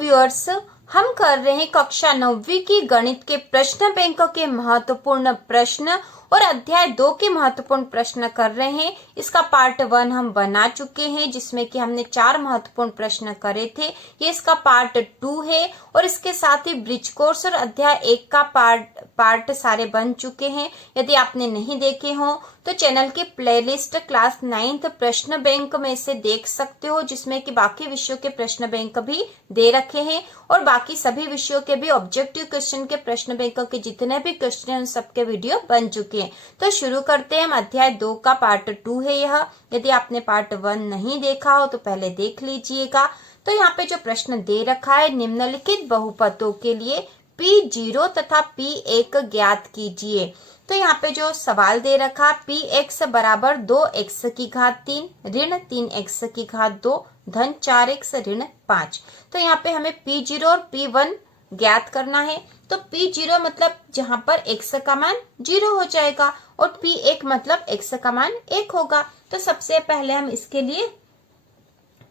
Viewers, हम कर रहे हैं कक्षा 9वीं की गणित के प्रश्न बैंक के महत्वपूर्ण प्रश्न और अध्याय 2 के महत्वपूर्ण प्रश्न कर रहे हैं। इसका पार्ट 1 हम बना चुके हैं, जिसमें कि हमने 4 महत्वपूर्ण प्रश्न करे थे। ये इसका पार्ट 2 है और इसके साथ ही ब्रिज कोर्स और अध्याय 1 का पार्ट सारे बन चुके हैं। यदि आपने नहीं देखे हो तो चैनल की प्लेलिस्ट क्लास 9th प्रश्न बैंक में से देख सकते हो, जिसमें कि बाकी विषयों के प्रश्न बैंक भी दे रखे हैं और बाकी सभी विषयों के भी ऑब्जेक्टिव क्वेश्चन के प्रश्न बैंक के जितने भी क्वेश्चन हैं सबके वीडियो बन चुके हैं। तो शुरू करते हैं। हम अध्याय 2 का पार्ट 2 है यह। यदि आपने पार्ट 1 नहीं देखा हो तो पहले देख लीजिएगा। तो यहाँ पे जो प्रश्न दे रखा है, निम्नलिखित बहुपदों के लिए P0 तथा P1 ज्ञात कीजिए। तो यहाँ पे जो सवाल दे रखा, Px बराबर 2x की घात 3 ऋण 3x की घात 2 धन 4x ऋण 5। तो यहाँ पे हमें P0 और P1 ज्ञात करना है। तो P0 मतलब जहाँ पर x का मान 0 हो जाएगा और P1 मतलब x का मान 1 होगा। तो सबसे पहले हम इसके लिए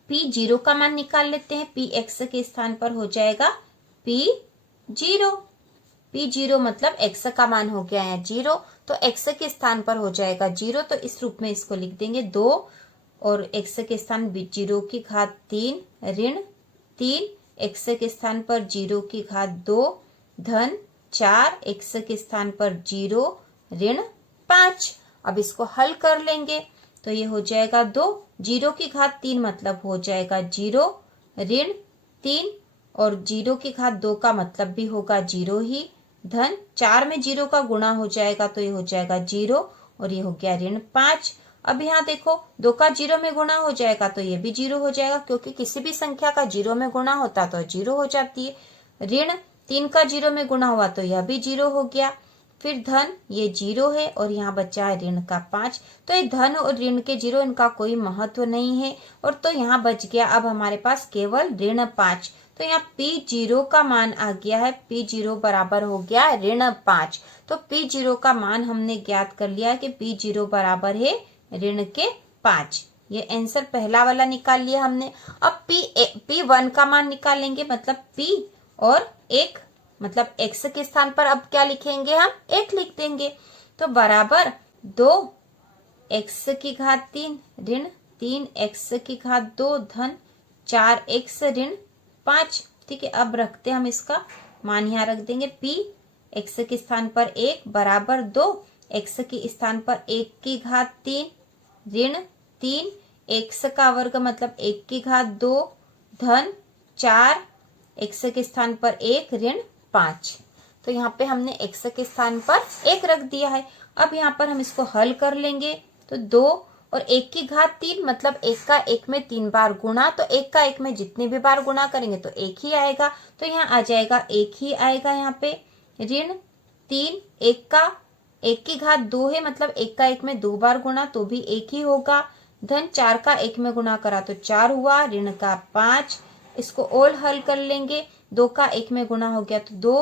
P0 का मान निकाल लेते हैं। Px के स्थान पर हो जाएगा P0। P0 मतलब x का मान हो गया है 0, तो x के स्थान पर हो जाएगा 0। तो इस रूप में इसको लिख देंगे 2 और x के स्थान 0 की घात 3 ऋण 3 x के स्थान पर 0 की घात 2 धन 4 x के स्थान पर 0 ऋण 5। अब इसको हल कर लेंगे तो ये हो जाएगा 2, 0 की घात 3 मतलब हो जाएगा 0 ऋण 3 और 0 की घात 2 का मतलब भी होगा 0 ही धन 4 में 0 का गुणा हो जाएगा तो ये हो जाएगा 0 और ये हो गया ऋण 5। अब यहाँ देखो 2 का 0 में गुणा हो जाएगा तो ये भी 0 हो जाएगा, क्योंकि किसी भी संख्या का 0 में गुणा होता तो 0 हो जाती है। ऋण 3 का 0 में गुणा हुआ तो यह भी 0 हो गया। फिर धन ये 0 है और यहाँ बचा है ऋण का 5। तो ये धन और ऋण के 0 इनका कोई महत्व नहीं है और तो यहाँ बच गया अब हमारे पास केवल ऋण 5। तो यहाँ P0 का मान आ गया है, P0 बराबर हो गया ऋण 5। तो P0 का मान हमने ज्ञात कर लिया है कि P0 बराबर है ऋण के 5। ये आंसर पहला वाला निकाल लिया हमने। अब P1 का मान निकालेंगे, मतलब P और 1 मतलब x के स्थान पर अब क्या लिखेंगे, हम 1 लिख देंगे। तो बराबर 2x की घात 3 ऋण 3x की घात 2 धन 4x ऋण 5। ठीक है, अब रखते हैं हम इसका मान यहाँ रख देंगे। P x के स्थान पर 1 बराबर 2 x के स्थान पर 1 की घात 3 ऋण 3 x का वर्ग मतलब 1 की घात 2 धन 4 x के स्थान पर 1 ऋण 5। तो यहाँ पे हमने x के स्थान पर 1 रख दिया है। अब यहाँ पर हम इसको हल कर लेंगे तो 2 और 1 की घात 3 मतलब 1 का 1 में 3 बार गुणा, तो 1 का 1 में जितनी भी बार गुणा करेंगे तो 1 ही आएगा। तो यहाँ आ जाएगा 1 ही आएगा। यहाँ पे ऋण 3 1 का 1 की घात 2 है, मतलब 1 का 1 में 2 बार गुणा तो भी 1 ही होगा। धन 4 का 1 में गुणा करा तो 4 हुआ, ऋण का 5। इसको और हल कर लेंगे। 2 का 1 में गुणा हो गया तो 2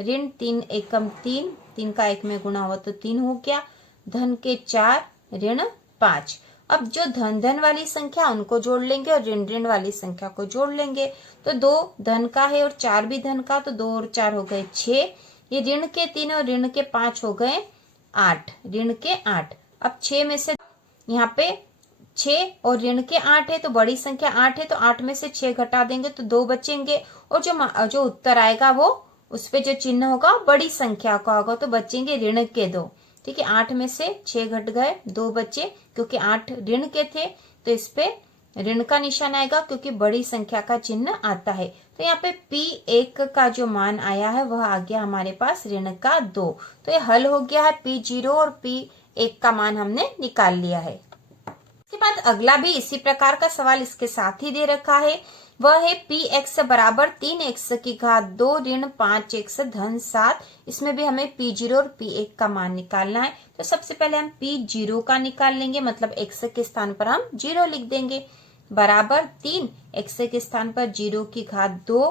ऋण 3 एकम 3 3 का 1 में गुणा हुआ तो 3 हो गया, धन के 4 ऋण 5। अब जो धन धन वाली संख्या उनको जोड़ लेंगे और ऋण ऋण वाली संख्या को जोड़ लेंगे। तो 2 धन का है और 4 भी धन का, तो 2 और 4 हो गए 6। ये ऋण के 3 और ऋण के 5 हो गए 8, ऋण के 8। अब 6 में से यहाँ पे 6 और ऋण के 8 है तो बड़ी संख्या 8 है, तो 8 में से 6 घटा देंगे तो 2 बचेंगे और जो उत्तर आएगा वो उस पे जो चिन्ह होगा बड़ी संख्या का होगा, तो बचेंगे ऋण के 2। ठीक है, 8 में से 6 घट गए, 2 बचे, क्योंकि 8 ऋण के थे तो इस पे ऋण का निशान आएगा क्योंकि बड़ी संख्या का चिन्ह आता है। तो यहाँ पे P1 का जो मान आया है वह आ गया हमारे पास ऋण का 2। तो ये हल हो गया है। P0 और P1 का मान हमने निकाल लिया है। इसके बाद अगला भी इसी प्रकार का सवाल इसके साथ ही दे रखा है। वह है Px बराबर 3x की घात 2 ऋण 5x धन 7। इसमें भी हमें P0 और P1 का मान निकालना है। तो सबसे पहले हम P0 का निकाल लेंगे, मतलब x के स्थान पर हम 0 लिख देंगे। बराबर 3x के स्थान पर 0 की घात 2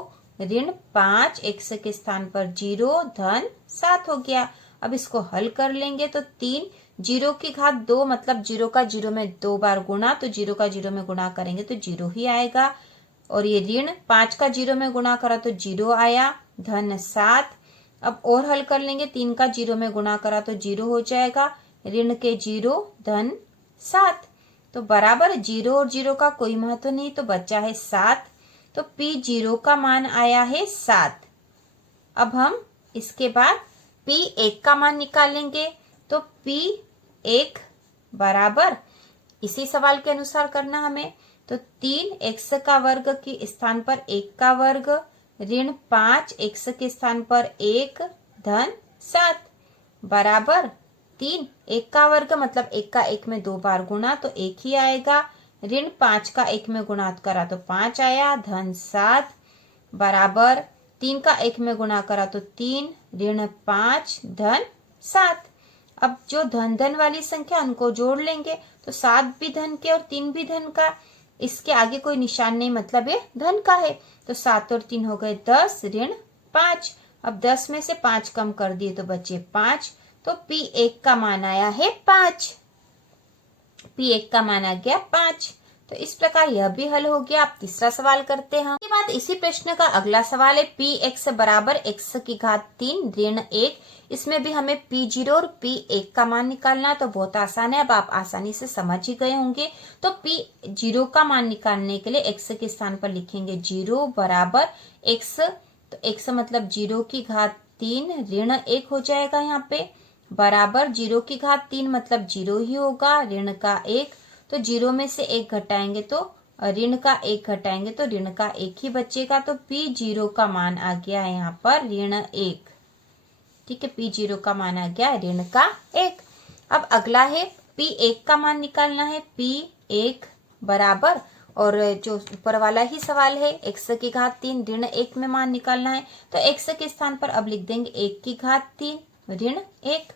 ऋण 5x के स्थान पर 0 धन 7 हो गया। अब इसको हल कर लेंगे तो 3 0 की घात 2 मतलब 0 का 0 में 2 बार गुणा, तो 0 का 0 में गुणा करेंगे तो 0 ही आएगा। और ये ऋण 5 का 0 में गुणा करा तो 0 आया, धन 7। अब और हल कर लेंगे, 3 का 0 में गुणा करा तो 0 हो जाएगा, ऋण के 0 धन 7। तो बराबर 0 और 0 का कोई महत्व नहीं, तो बचा है 7। तो P0 का मान आया है 7। अब हम इसके बाद P1 का मान निकालेंगे। तो P1 बराबर इसी सवाल के अनुसार करना हमें, तो 3x का वर्ग के स्थान पर 1 का वर्ग, ऋण 5x के स्थान पर 1 धन 7 बराबर 3। 1 का वर्ग मतलब 1 का 1 में 2 बार गुणा तो 1 ही आएगा, ऋण 5 का 1 में गुणा करा तो 5 आया, धन 7 बराबर 3 का 1 में गुणा करा तो 3, ऋण 5 धन 7। अब जो धन धन वाली संख्या उनको जोड़ लेंगे, तो 7 भी धन के और 3 भी धन का, इसके आगे कोई निशान नहीं मतलब ये धन का है। तो 7 और 3 हो गए 10, ऋण 5। अब 10 में से 5 कम कर दिए तो बचे 5। तो P1 का मान आया है 5। P1 का मान आ गया 5। तो इस प्रकार यह भी हल हो गया। अब तीसरा सवाल करते हैं। इसके बाद इसी प्रश्न का अगला सवाल है Px बराबर x की घात 3 ऋण 1। इसमें भी हमें P0 और P1 का मान निकालना है, तो बहुत आसान है। अब आप आसानी से समझ ही गए होंगे। तो P0 का मान निकालने के लिए x के स्थान पर लिखेंगे 0 बराबर x, तो x मतलब 0 की घात 3 ऋण 1 हो जाएगा यहाँ पे, बराबर 0 की घात 3 मतलब 0 ही होगा, ऋण का 1। तो 0 में से 1 घटाएंगे तो ऋण का 1 घटाएंगे तो ऋण का 1 ही बचेगा। तो P0 का मान आ गया है यहाँ पर ऋण 1। ठीक है, P0 का मान आ गया ऋण का 1। अब अगला है P1 का मान निकालना है। P1 बराबर, और जो ऊपर वाला ही सवाल है x की घात 3 ऋण 1 में मान निकालना है, तो x के स्थान पर अब लिख देंगे 1 की घात 3 ऋण 1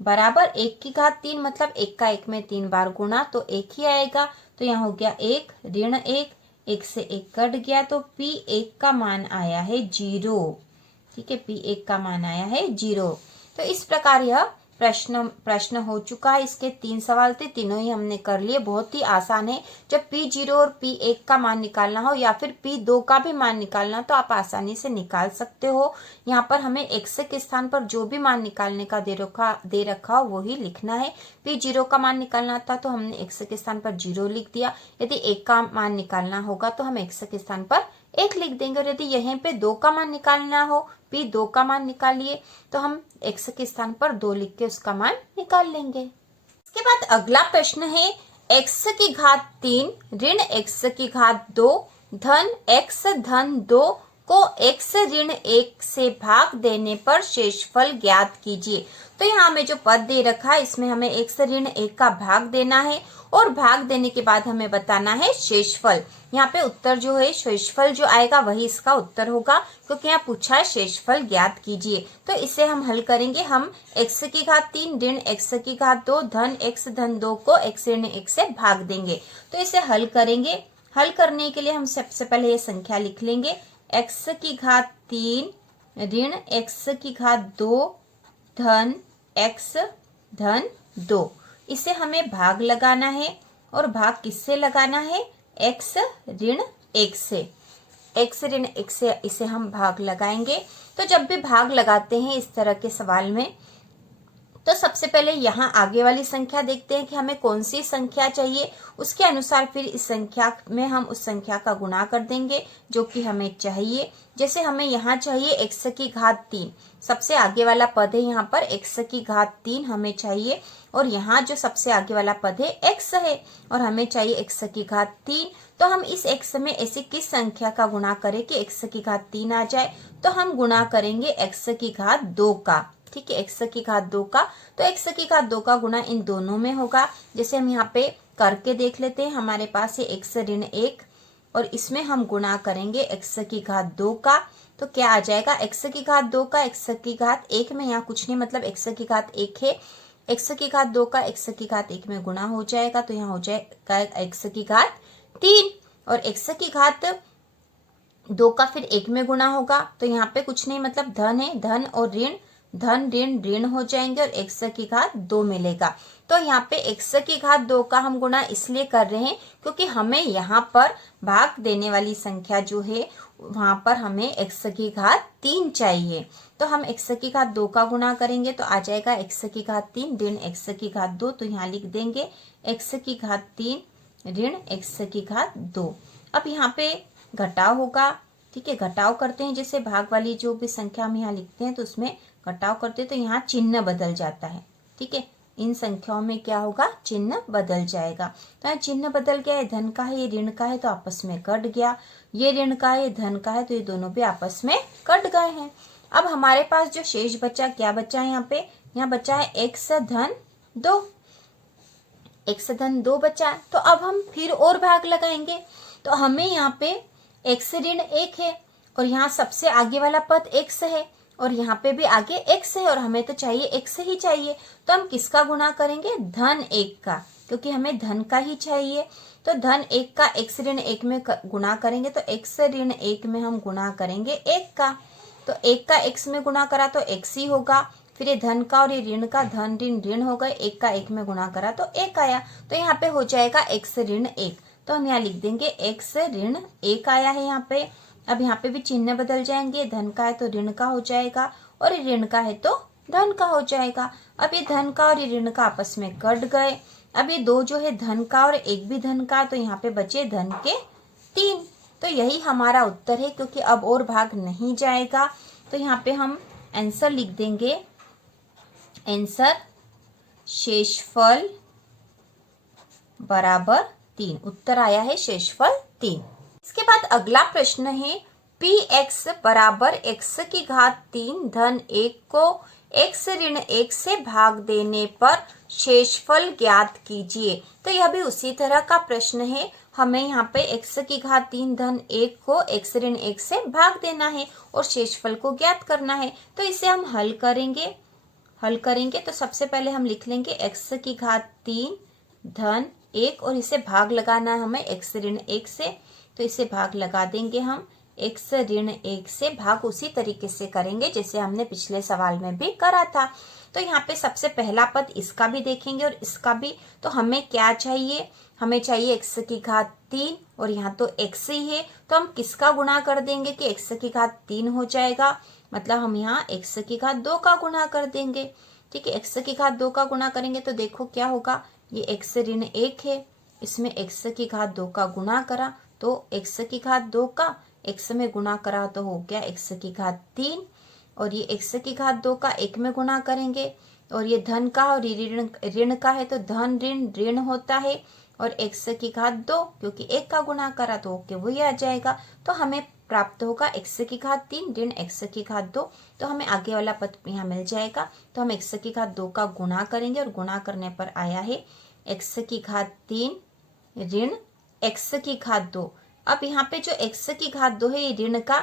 बराबर 1 की घात 3 मतलब 1 का 1 में 3 बार गुणा तो 1 ही आएगा। तो यहाँ हो गया 1 ऋण 1, 1 से 1 कट गया, तो P1 का मान आया है 0। ठीक है, P1 का मान आया है 0। तो इस प्रकार यह प्रश्न हो चुका है। इसके 3 सवाल थे, तीनों ही हमने कर लिए। बहुत ही आसान है। जब P0 और P1 का मान निकालना हो या फिर P2 का भी मान निकालना तो आप आसानी से निकाल सकते हो। यहाँ पर हमें x के स्थान पर जो भी मान निकालने का दे रखा हो वही लिखना है। P0 का मान निकालना था तो हमने x के स्थान पर 0 लिख दिया। यदि 1 का मान निकालना होगा तो हम x के स्थान पर 1 लिख देंगे, और यदि यहीं पे 2 का मान निकालना हो, P2 का मान निकालिए, तो हम x के स्थान पर 2 लिख के उसका मान निकाल लेंगे। इसके बाद अगला प्रश्न है x की घात 3 ऋण x की घात 2 धन x धन 2 को x ऋण 1 से भाग देने पर शेषफल ज्ञात कीजिए। तो यहाँ हमें जो पद दे रखा है इसमें हमें x ऋण 1 का भाग देना है, और भाग देने के बाद हमें बताना है शेषफल। यहाँ पे उत्तर जो है शेषफल जो आएगा वही इसका उत्तर होगा, क्योंकि यहाँ पूछा है शेषफल ज्ञात कीजिए। तो इसे हम हल करेंगे। हम x की घात 3 ऋण x की घात 2 धन x धन 2 को x ऋण 1 से भाग देंगे। तो इसे हल करेंगे। हल करने के लिए हम सबसे पहले ये संख्या लिख लेंगे, x की घात 3 ऋण x की घात 2 धन x धन 2। इसे हमें भाग लगाना है, और भाग किससे लगाना है? x ऋण 1 से। x ऋण 1 से इसे हम भाग लगाएंगे। तो जब भी भाग लगाते हैं इस तरह के सवाल में, तो सबसे पहले यहाँ आगे वाली संख्या देखते हैं कि हमें कौन सी संख्या चाहिए। उसके अनुसार फिर इस संख्या में हम उस संख्या का गुणा कर देंगे जो कि हमें चाहिए। जैसे हमें यहाँ चाहिए x की घात 3, सबसे आगे वाला पद है यहाँ पर x की घात 3 हमें चाहिए, और यहाँ जो सबसे आगे वाला पद है x है, और हमें चाहिए x की घात 3। तो हम इस x में ऐसी किस संख्या का गुणा करें कि x की घात 3 आ जाए? तो हम गुणा करेंगे x की घात 2 का। ठीक है, x की घात 2 का। तो x की घात 2 का गुणा इन दोनों में होगा। जैसे हम यहाँ पे करके देख लेते हैं। हमारे पास है x ऋण 1, और इसमें हम गुणा करेंगे x की घात 2 का। तो क्या आ जाएगा? x की घात 2 का x की घात 1 में, यहाँ कुछ नहीं मतलब x की घात 1 है, x की घात 2 का x की घात 1 में गुणा हो जाएगा, तो यहाँ हो जाएगा x की घात 3, और x की घात 2 का फिर 1 में गुणा होगा, तो यहाँ पे कुछ नहीं मतलब धन है, धन और ऋण धन ऋण ऋण हो जाएंगे और x की घात 2 मिलेगा। तो यहाँ पे x की घात 2 का हम गुणा इसलिए कर रहे हैं क्योंकि हमें यहाँ पर भाग देने वाली संख्या जो है वहां पर हमें x की घात 3 चाहिए। तो हम x की घात 2 का गुणा करेंगे तो आ जाएगा x की घात 3 ऋण x की घात 2। तो यहाँ लिख देंगे x की घात 3 ऋण x की घात 2। अब यहाँ पे घटाव होगा, ठीक है, घटाव करते हैं, जैसे भाग वाली जो भी संख्या हम यहाँ लिखते हैं तो उसमें घटाव करते हैं तो यहाँ चिन्ह बदल जाता है, ठीक है, इन संख्याओं में क्या होगा, चिन्ह बदल जाएगा। तो यहाँ चिन्ह बदल गया, ये धन का है ये ऋण का है तो आपस में कट गया, ये ऋण का है ये धन का है तो ये दोनों भी आपस में कट गए हैं। अब हमारे पास जो शेष बचा, क्या बचा है यहाँ पे, यहाँ बचा है x धन 2, x धन 2 बचा। तो अब हम फिर और भाग लगाएंगे तो हमें यहाँ पे x ऋण 1 है और यहाँ सबसे आगे वाला पद x है और यहाँ पे भी आगे x है और हमें तो चाहिए x ही चाहिए। तो हम किसका गुणा करेंगे, धन 1 का, क्योंकि हमें धन का ही चाहिए। तो धन 1 का x ऋण 1 में गुणा करेंगे तो x ऋण 1 में हम गुणा करेंगे 1 का। तो 1 का x में गुणा करा तो x ही होगा, फिर ये धन का और ये ऋण का, धन ऋण ऋण हो गए, 1 का 1 में गुणा करा तो 1 आया। तो यहाँ पे हो जाएगा x ऋण 1। तो हम यहाँ लिख देंगे x ऋण 1 आया है यहाँ पे। अब यहाँ पे भी चिन्ह बदल जाएंगे, धन का है तो ऋण का हो जाएगा और ऋण का है तो धन का हो जाएगा। अब ये धन का और ये ऋण का आपस में कट गए। अब ये दो जो है धन का और एक भी धन का, तो यहाँ पे बचे धन के 3। तो यही हमारा उत्तर है, क्योंकि अब और भाग नहीं जाएगा। तो यहाँ पे हम आंसर लिख देंगे, आंसर शेषफल बराबर 3। उत्तर आया है शेषफल 3। इसके बाद अगला प्रश्न है px बराबर x की घात 3 धन 1 को x ऋण 1 से भाग देने पर शेषफल ज्ञात कीजिए। तो यह भी उसी तरह का प्रश्न है, हमें यहाँ पे x की घात 3 धन 1 को x ऋण 1 से भाग देना है और शेषफल को ज्ञात करना है। तो इसे हम हल करेंगे तो सबसे पहले हम लिख लेंगे x की घात 3 धन 1 और इसे भाग लगाना है हमें x ऋण 1 से। तो इसे भाग लगा देंगे हम x ऋण 1 से, भाग उसी तरीके से करेंगे जैसे हमने पिछले सवाल में भी करा था। तो यहाँ पे सबसे पहला पद इसका भी देखेंगे और इसका भी। तो हमें क्या चाहिए, हमें चाहिए x की घात 3 और यहाँ तो x ही है, तो हम किसका गुणा कर देंगे कि x की घात 3 हो जाएगा, मतलब हम यहाँ x की घात 2 का गुणा कर देंगे। ठीक है, x की घात 2 का गुणा करेंगे तो देखो क्या होगा, ये x ऋण 1 है, इसमें x की घात 2 का गुणा करा तो x की घात 2 का x में गुणा करा तो हो गया x की घात 3 और ये x की घात 2 का 1 में गुणा करेंगे और ये धन का और ये ऋण का है तो धन ऋण ऋण होता है और x की घात 2 क्योंकि 1 का गुणा करा तो ओके वही आ जाएगा। तो हमें प्राप्त होगा x की घात 3 ऋण x की घात 2। तो हमें आगे वाला पद यहाँ मिल जाएगा। तो हम x की घात 2 का गुणा करेंगे और गुणा करने पर आया है x की घात 3 ऋण x की घात 2। अब यहाँ पे जो x की घात 2 है ये ऋण का,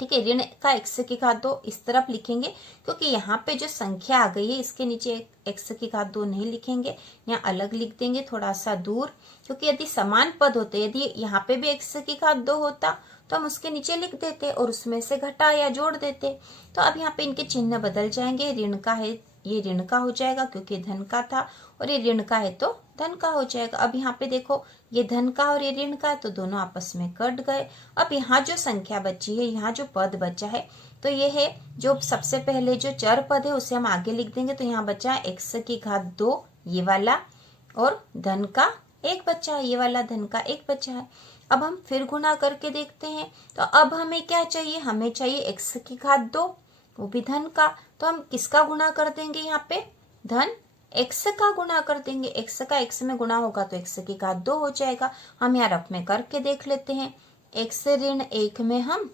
ठीक है, ऋण का x की घात 2 इस तरफ लिखेंगे क्योंकि यहाँ पे जो संख्या आ गई है इसके नीचे x की घात 2 नहीं लिखेंगे, यहाँ अलग लिख देंगे थोड़ा सा दूर, क्योंकि यदि समान पद होते, यदि यहाँ पे भी x की घात 2 होता तो हम उसके नीचे लिख देते और उसमें से घटा या जोड़ देते। तो अब यहाँ पे इनके चिन्ह बदल जाएंगे, ऋण का है ये ऋण का हो जाएगा क्योंकि धन का था और ये ऋण का है तो धन का हो जाएगा। अब यहाँ पे देखो ये धन का और ये ऋण का है तो दोनों आपस में कट गए। अब यहाँ जो संख्या बची है, यहाँ जो पद बचा है तो ये है जो सबसे पहले जो चर पद है उसे हम आगे लिख देंगे। तो यहाँ बचा है x की घात 2 ये वाला और धन का 1 बचा है, ये वाला धन का 1 बचा है। अब हम फिर गुणा करके देखते हैं। तो अब हमें क्या चाहिए, हमें चाहिए x की घात 2 वो भी धन का। तो हम किसका गुणा कर देंगे, यहाँ पे धन x का गुणा कर देंगे, x का x में गुणा होगा तो x की घात 2 हो जाएगा। हम यहाँ रफ में करके देख लेते हैं, x ऋण 1 में हम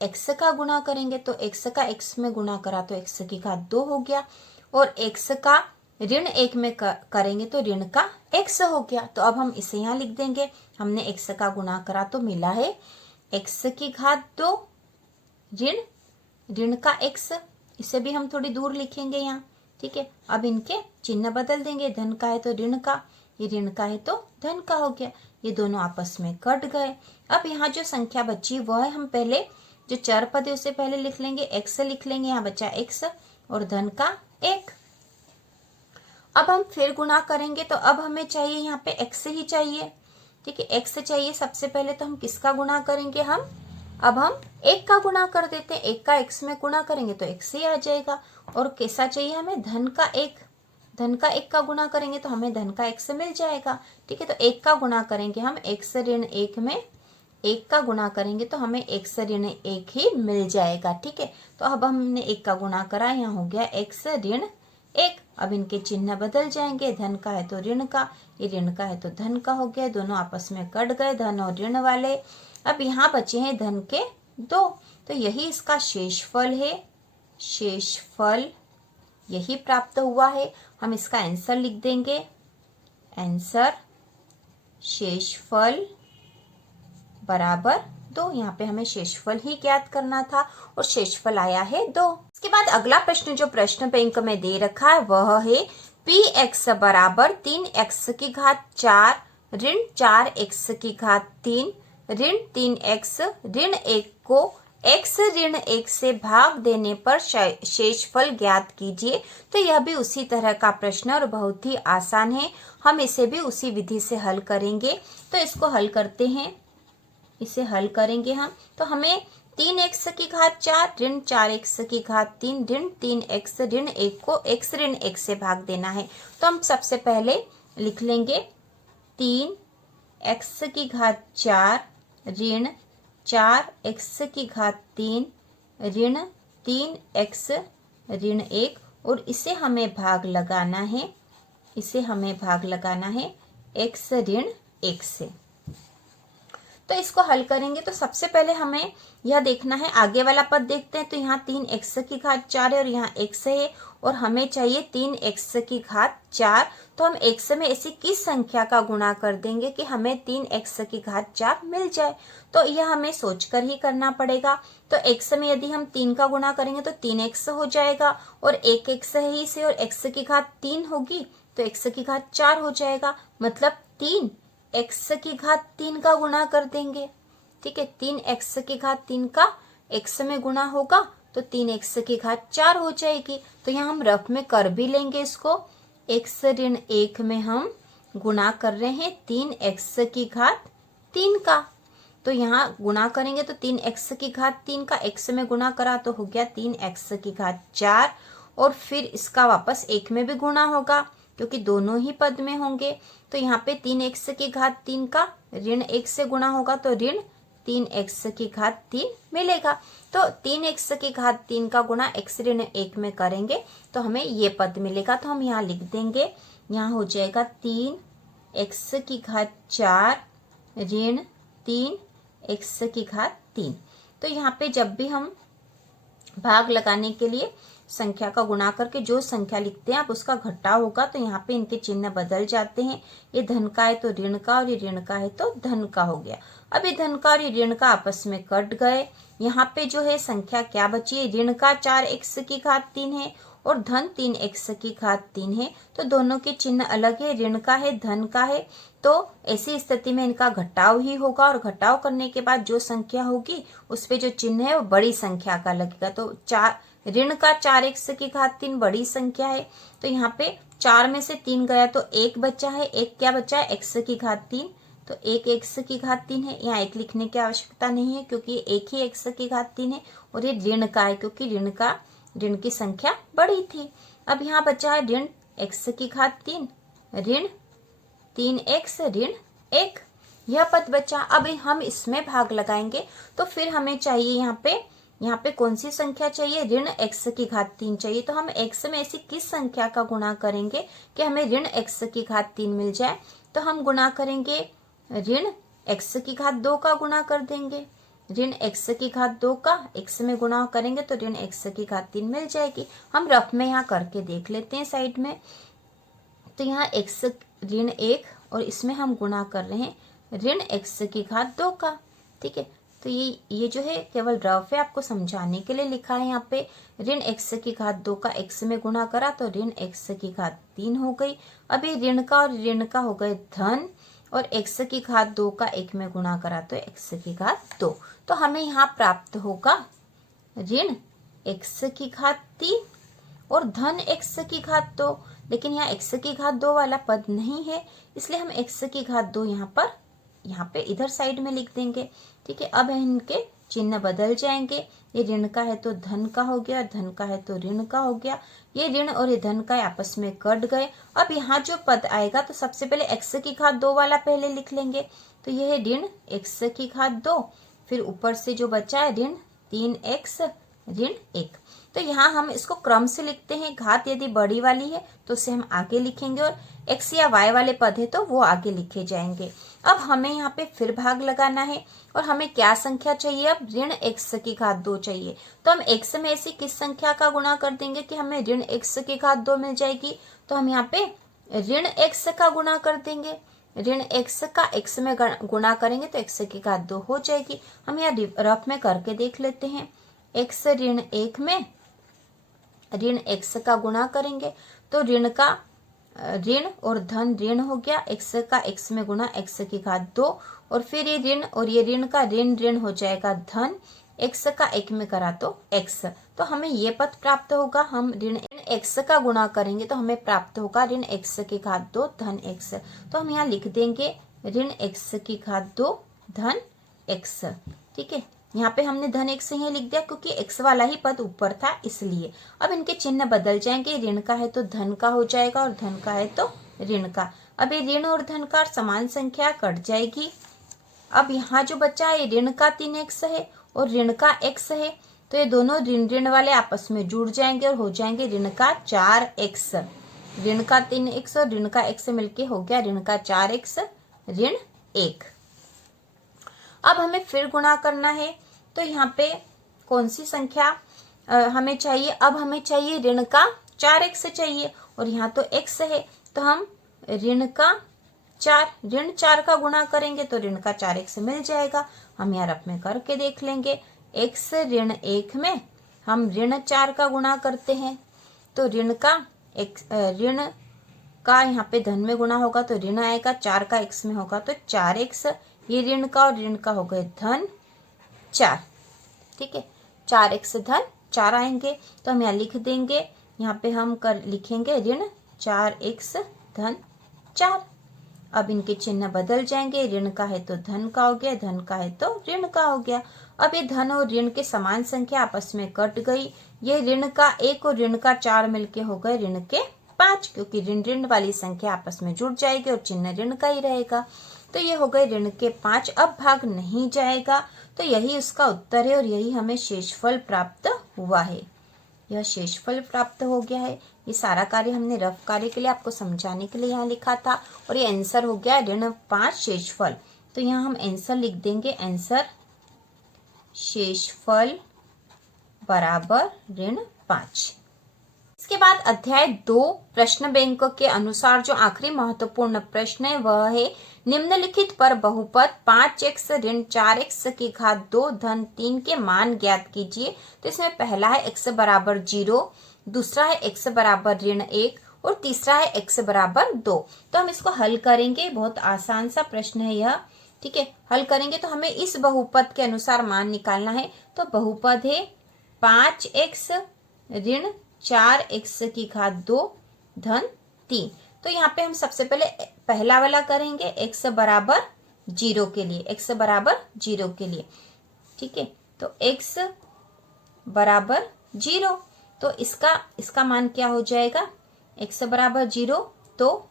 x का गुणा करेंगे तो x का x में गुणा करा तो x की घात 2 हो गया और x का ऋण 1 में करेंगे तो ऋण का x हो गया। तो अब हम इसे यहाँ लिख देंगे, हमने x का गुणा करा तो मिला है x की घात 2 ऋण का x, इसे भी हम थोड़ी दूर लिखेंगे यहाँ। ठीक है, अब इनके चिन्ह बदल देंगे, धन का है तो ऋण का, ये ऋण का है तो धन का हो गया, ये दोनों आपस में कट गए। अब यहाँ जो संख्या बची वह हम पहले जो चर पद है उसे पहले लिख लेंगे, x लिख लेंगे, यहाँ बचा x और धन का 1। अब हम फिर गुणा करेंगे तो अब हमें चाहिए यहाँ पे x ही चाहिए, ठीक है, x चाहिए। सबसे पहले तो हम किसका गुणा करेंगे, अब हम 1 का गुणा कर देते हैं। 1 का x में गुणा करेंगे तो x ही आ जाएगा। और कैसा चाहिए हमें, धन का 1, धन का 1 का गुणा करेंगे तो हमें धन का x मिल जाएगा, ठीक है। तो 1 का गुणा करेंगे हम x ऋण 1 में, 1 का गुणा करेंगे तो हमें x ऋण 1 ही मिल जाएगा, ठीक है। तो अब हमने 1 का गुणा करा, यहाँ हो गया x ऋण 1। अब इनके चिन्ह बदल जाएंगे, धन का है तो ऋण का, ये ऋण का है तो धन का हो गया, दोनों आपस में कट गए धन और ऋण वाले। अब यहाँ बचे हैं धन के 2, तो यही इसका शेषफल है, शेषफल यही प्राप्त हुआ है। हम इसका आंसर लिख देंगे, आंसर शेषफल बराबर 2। यहाँ पे हमें शेषफल ही ज्ञात करना था और शेषफल आया है 2। इसके बाद अगला प्रश्न जो प्रश्न बैंक में दे रखा है वह है px बराबर 3x की घात 4 ऋण 4x की घात 3 ऋण 3x ऋण 1 को x ऋण 1 से भाग देने पर शेषफल ज्ञात कीजिए। तो यह भी उसी तरह का प्रश्न और बहुत ही आसान है, हम इसे भी उसी विधि से हल करेंगे। तो इसको हल करते हैं, इसे हल करेंगे हम। तो हमें 3x की घात 4 ऋण 4x की घात 3 ऋण 3x ऋण 1 को x ऋण 1 से भाग देना है। तो हम सबसे पहले लिख लेंगे 3x की घात 4 ऋण 4x की घात 3 ऋण 3x ऋण 1 और इसे हमें भाग लगाना है, इसे हमें भाग लगाना है x ऋण 1 से। तो इसको हल करेंगे तो सबसे पहले हमें यह देखना है, आगे वाला पद देखते हैं। तो यहाँ 3x की घात 4 है और यहाँ x है और हमें चाहिए 3x की घात 4। तो हम x में ऐसी किस संख्या का गुणा कर देंगे कि हमें 3x की घात 4 मिल जाए। तो यह हमें सोचकर ही करना पड़ेगा। तो x में यदि हम 3 का गुणा करेंगे तो 3x हो जाएगा और 1x है ही से और x की घात 3 होगी तो x की घात 4 हो जाएगा, मतलब 3x की घात 3 का गुणा कर देंगे, ठीक है। 3x की घात 3 का x में गुणा होगा तो 3x की घात 4 हो जाएगी। तो यहाँ हम रफ में कर भी लेंगे इसको, x ऋण 1 में हम गुणा कर रहे हैं 3x की घात 3 का। तो यहाँ गुणा करेंगे तो 3x की घात 3 का x में गुणा करा तो हो गया 3x की घात 4 और फिर इसका वापस 1 में भी गुणा होगा क्योंकि दोनों ही पद में होंगे। तो यहाँ पे 3x की घात 3 का ऋण 1 से गुणा होगा तो ऋण 3x की घात 3 मिलेगा। तो 3x की घात 3 का गुणा x ऋण 1 में करेंगे तो हमें ये पद मिलेगा। तो हम यहाँ लिख देंगे, यहाँ हो जाएगा 3x की घात 4 ऋण 3x की घात 3। तो यहाँ पे जब भी हम भाग लगाने के लिए संख्या का गुणा करके जो संख्या लिखते हैं आप उसका घटाव होगा तो यहाँ पे इनके चिन्ह बदल जाते हैं। ये धन का है तो ऋण का और ये ऋण का है तो धन का हो गया। अब ये धन का और ये ऋण का आपस में कट गए। यहाँ पे जो है संख्या क्या बची है, ऋण का 4x की घात 3 है और धन 3x की घात 3 है। तो दोनों के चिन्ह अलग है, ऋण का है धन का है। तो ऐसी स्थिति में इनका घटाव ही होगा और घटाव करने के बाद जो संख्या होगी उस पे जो चिन्ह है वो बड़ी संख्या का लगेगा। तो ऋण का 4x की घात 3 बड़ी संख्या है। तो यहाँ पे 4 में से 3 गया तो 1 बचा है, 1 क्या बचा है x की घात 3, तो 1 x की घात 3 है। यहाँ 1 लिखने की आवश्यकता नहीं है क्योंकि 1 ही x की घात 3 है और ये ऋण का है क्योंकि ऋण की संख्या बड़ी थी। अब यहाँ बचा है ऋण x की घात 3 ऋण 3x ऋण 1, यह पद बचा। अब हम इसमें भाग लगाएंगे तो फिर हमें चाहिए यहाँ पे कौन सी संख्या चाहिए, ऋण x की घात 3 चाहिए। तो हम x में ऐसी किस संख्या का गुणा करेंगे कि हमें ऋण x की घात 3 मिल जाए। तो हम गुणा करेंगे ऋण x की घात 2 का गुणा कर देंगे, ऋण x की घात 2 का x में गुणा करेंगे तो ऋण x की घात 3 मिल जाएगी। हम रफ में यहाँ करके देख लेते हैं साइड में। तो यहाँ x ऋण 1 और इसमें हम गुणा कर रहे हैं ऋण x की घात 2 का, ठीक है। तो ये जो है केवल रफ है, आपको समझाने के लिए लिखा है। यहाँ पे ऋण x की घात 2 का x में गुणा करा तो ऋण x की घात 3 हो गई। अब ये ऋण का और ऋण का हो गए धन और x की घात 2 का 1 में गुणा करा तो x की घात 2। तो हमें यहाँ प्राप्त होगा ऋण x की घात 3 और धन x की घात 2। लेकिन यहाँ x की घात 2 वाला पद नहीं है, इसलिए हम x की घात 2 यहाँ पे इधर साइड में लिख देंगे। ठीक है, अब इनके चिन्ह बदल जाएंगे। ये ऋण का है तो धन का हो गया, धन का है तो ऋण का हो गया। ये ऋण और ये धन का आपस में कट गए। अब यहाँ जो पद आएगा तो सबसे पहले x की घात 2 वाला पहले लिख लेंगे। तो ये है ऋण x की घात 2, फिर ऊपर से जो बचा है ऋण 3x ऋण 1। तो यहाँ हम इसको क्रम से लिखते हैं। घात यदि बड़ी वाली है तो उसे हम आगे लिखेंगे और x या y वाले पद है तो वो आगे लिखे जाएंगे। अब हमें यहाँ पे फिर भाग लगाना है और हमें क्या संख्या चाहिए? अब ऋण x की घात 2 चाहिए। तो हम x में ऐसी किस संख्या का गुणा कर देंगे कि हमें ऋण x की घात 2 मिल जाएगी? तो हम यहाँ पे ऋण x का गुणा कर देंगे। ऋण x का x में गुणा करेंगे तो x की घात 2 हो जाएगी। हम यहाँ रफ में करके देख लेते हैं। x ऋण 1 में ऋण x का गुणा करेंगे तो ऋण का ऋण और धन ऋण हो गया, x का x में गुणा x की घात 2 और फिर ये ऋण और ये ऋण का ऋण ऋण हो जाएगा धन, x का 1 में करा तो x। तो हमें ये पद प्राप्त होगा। हम ऋण x का गुणा करेंगे तो हमें प्राप्त होगा ऋण x की घात 2 धन x। तो हम यहाँ लिख देंगे ऋण x की घात 2 धन x। ठीक है, यहाँ पे हमने धन x ही लिख दिया क्योंकि x वाला ही पद ऊपर था इसलिए। अब इनके चिन्ह बदल जाएंगे। ऋण का है तो धन का हो जाएगा और धन का है तो ऋण का। अब ये ऋण और धन का समान संख्या कट जाएगी। अब यहाँ जो बचा है ऋण का 3x है और ऋण का x है, तो ये दोनों ऋण ऋण वाले आपस में जुड़ जाएंगे और हो जाएंगे ऋण का 4x। ऋण का 3x और ऋण का x मिलके हो गया ऋण का 4x ऋण 1। अब हमें फिर गुणा करना है तो यहाँ पे कौन सी संख्या हमें चाहिए? अब हमें चाहिए ऋण का 4x चाहिए और यहाँ तो x है तो हम ऋण 4 का गुणा करेंगे तो ऋण का 4x मिल जाएगा। हम यहाँ रफ में करके देख लेंगे। x ऋण 1 में हम ऋण 4 का गुणा करते हैं तो ऋण का यहाँ पे धन में गुणा होगा तो ऋण आएगा, 4 का x में होगा तो 4x। ये ऋण का और ऋण का हो गए धन 4। ठीक है, 4x धन 4 आएंगे तो हम यहाँ लिख देंगे। यहाँ पे हम लिखेंगे ऋण 4x धन 4। अब इनके चिन्ह बदल जाएंगे। ऋण का है तो धन का हो गया, धन का है तो ऋण का हो गया। अब ये धन और ऋण के समान संख्या आपस में कट गई। ये ऋण का 1 और ऋण का 4 मिलके हो गए ऋण के 5, क्योंकि ऋण ऋण वाली संख्या आपस में जुड़ जाएगी और चिन्ह ऋण का ही रहेगा। तो ये हो गए ऋण के 5। अब भाग नहीं जाएगा तो यही उसका उत्तर है और यही हमें शेषफल प्राप्त हुआ है। यह शेषफल प्राप्त हो गया है। ये सारा कार्य हमने रफ कार्य के लिए आपको समझाने के लिए यहाँ लिखा था और ये आंसर हो गया ऋण 5 शेषफल। तो यहाँ हम आंसर लिख देंगे। आंसर शेषफल बराबर ऋण 5। इसके बाद अध्याय 2 प्रश्न बैंक के अनुसार जो आखिरी महत्वपूर्ण प्रश्न है वह है निम्नलिखित पर बहुपद 5x ऋण 4x की घात 2 धन 3 के मान ज्ञात कीजिए। तो इसमें पहला है x बराबर 0, दूसरा है x बराबर ऋण 1 और तीसरा है x बराबर 2। तो हम इसको हल करेंगे। बहुत आसान सा प्रश्न है यह। ठीक है, हल करेंगे तो हमें इस बहुपद के अनुसार मान निकालना है। तो बहुपद है 5x ऋण 4x की घात 2 धन 3। तो यहाँ पे हम सबसे पहले पहला वाला करेंगे x बराबर 0 के लिए। x बराबर 0 के लिए ठीक है, तो x बराबर 0 तो इसका मान क्या हो जाएगा? x बराबर 0 तो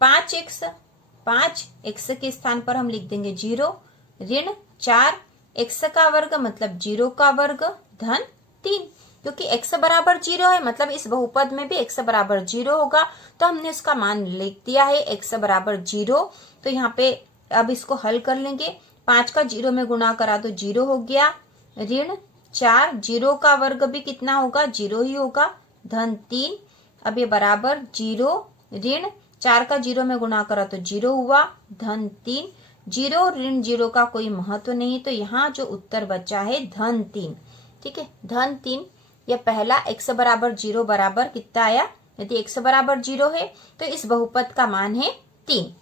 5x के स्थान पर हम लिख देंगे 0 ऋण 4 x का वर्ग मतलब 0 का वर्ग धन 3, क्योंकि x बराबर 0 है मतलब इस बहुपद में भी x बराबर 0 होगा। तो हमने उसका मान लिख दिया है x बराबर 0। तो यहाँ पे अब इसको हल कर लेंगे। 5 का 0 में गुणा करा तो 0 हो गया ऋण 4, 0 का वर्ग भी कितना होगा? 0 ही होगा धन 3। अब ये बराबर 0 ऋण 4 का 0 में गुणा करा तो 0 हुआ धन 3। 0 ऋण 0 का कोई महत्व नहीं, तो यहाँ जो उत्तर बचा है धन 3। ठीक है, धन 3। यह पहला x बराबर 0 बराबर कितना आया? यदि x बराबर 0 है तो इस बहुपद का मान है 3।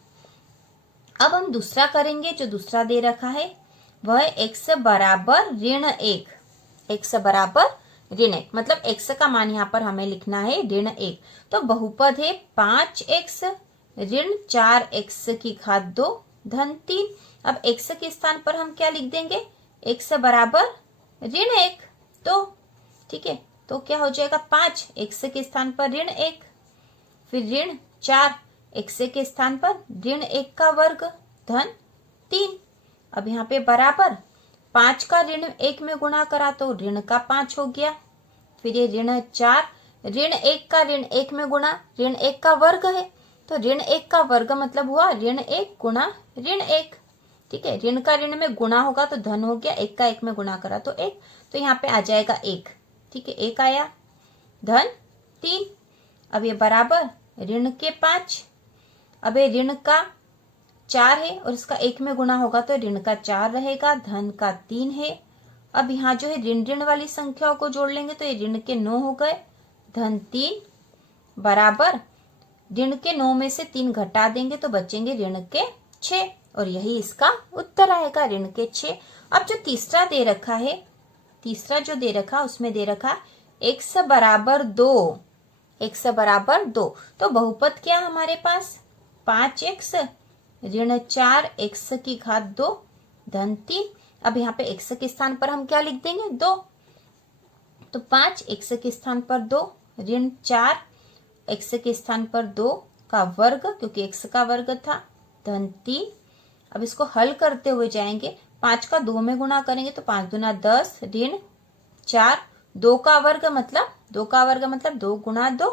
अब हम दूसरा करेंगे। जो दूसरा दे रखा है वह है x बराबर ऋण 1। x बराबर ऋण 1 मतलब x का मान यहाँ पर हमें लिखना है ऋण 1। तो बहुपद है 5x ऋण 4x की घात 2 धन 3। अब x के स्थान पर हम क्या लिख देंगे, x बराबर ऋण 1। तो ठीक है, तो क्या हो जाएगा 5 x के स्थान पर ऋण 1, फिर ऋण 4 x के स्थान पर ऋण 1 का वर्ग धन 3। अब यहाँ पे बराबर 5 का ऋण 1 में गुणा करा तो ऋण का 5 हो गया, फिर ये ऋण 4 ऋण 1 का ऋण 1 में गुणा ऋण 1 का वर्ग है, तो ऋण 1 का वर्ग मतलब हुआ ऋण 1 गुणा ऋण 1। ठीक है, ऋण का ऋण में गुणा होगा तो धन हो गया, 1 का 1 में गुणा करा तो 1, तो यहाँ पे आ जाएगा 1। ठीक है, 1 आया धन 3। अब ये बराबर ऋण के 5, अब ये ऋण का 4 है और इसका 1 में गुणा होगा तो ऋण का 4 रहेगा, धन का 3 है। अब यहाँ जो है ऋण ऋण वाली संख्याओं को जोड़ लेंगे तो ये ऋण के 9 हो गए, धन 3 बराबर ऋण के 9 में से 3 घटा देंगे तो बचेंगे ऋण के 6 और यही इसका उत्तर आएगा, ऋण के 6। अब जो तीसरा दे रखा है, तीसरा जो दे रखा उसमें दे रखा x बराबर 2, x बराबर 2। तो बहुपद क्या है हमारे पास 5x ऋण 4x की घात 2 धन 3। अब यहाँ पे x के स्थान पर हम क्या लिख देंगे 2, तो 5x के स्थान पर 2 ऋण 4x के स्थान पर 2 का वर्ग क्योंकि x का वर्ग था धन 3। अब इसको हल करते हुए जाएंगे, 5 का 2 में गुणा करेंगे तो 5 दूना 10 ऋण 4 2 का वर्ग मतलब 2 का वर्ग मतलब 2 गुणा 2,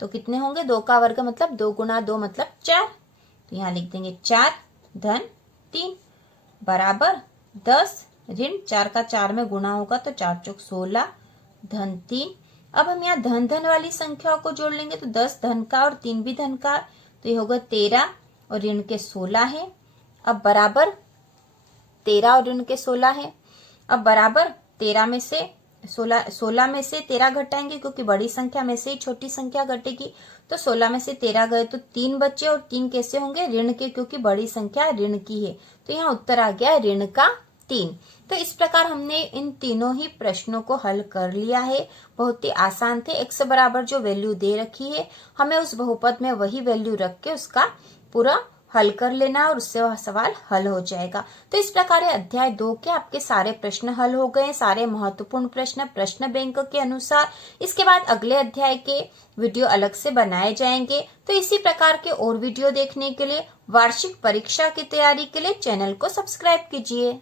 तो कितने होंगे 2 का वर्ग मतलब 2 गुणा 2 मतलब 4, तो यहाँ लिख देंगे 4 धन 3 बराबर 10 ऋण 4 का 4 में गुणा होगा तो 4 चौक 16 धन 3। अब हम यहाँ धन धन वाली संख्याओं को जोड़ लेंगे तो 10 धन का और 3 भी धन का, तो ये होगा 13 और ऋण के 16 है। अब बराबर 13 और ऋण के 16 है। अब बराबर 13 में से 16 में से 13 घटाएंगे क्योंकि बड़ी संख्या में से ही छोटी संख्या घटेगी, तो 16 में से 13 गए तो 3 बचे और 3 कैसे होंगे ऋण के, क्योंकि बड़ी संख्या ऋण की है, तो यहाँ उत्तर आ गया ऋण का 3। तो इस प्रकार हमने इन तीनों ही प्रश्नों को हल कर लिया है, बहुत ही आसान थे। x बराबर जो वैल्यू दे रखी है हमें उस बहुपद में वही वैल्यू रख के उसका पूरा हल कर लेना और उससे वह सवाल हल हो जाएगा। तो इस प्रकार अध्याय 2 के आपके सारे प्रश्न हल हो गए, सारे महत्वपूर्ण प्रश्न प्रश्न बैंक के अनुसार। इसके बाद अगले अध्याय के वीडियो अलग से बनाए जाएंगे। तो इसी प्रकार के और वीडियो देखने के लिए वार्षिक परीक्षा की तैयारी के लिए चैनल को सब्सक्राइब कीजिए।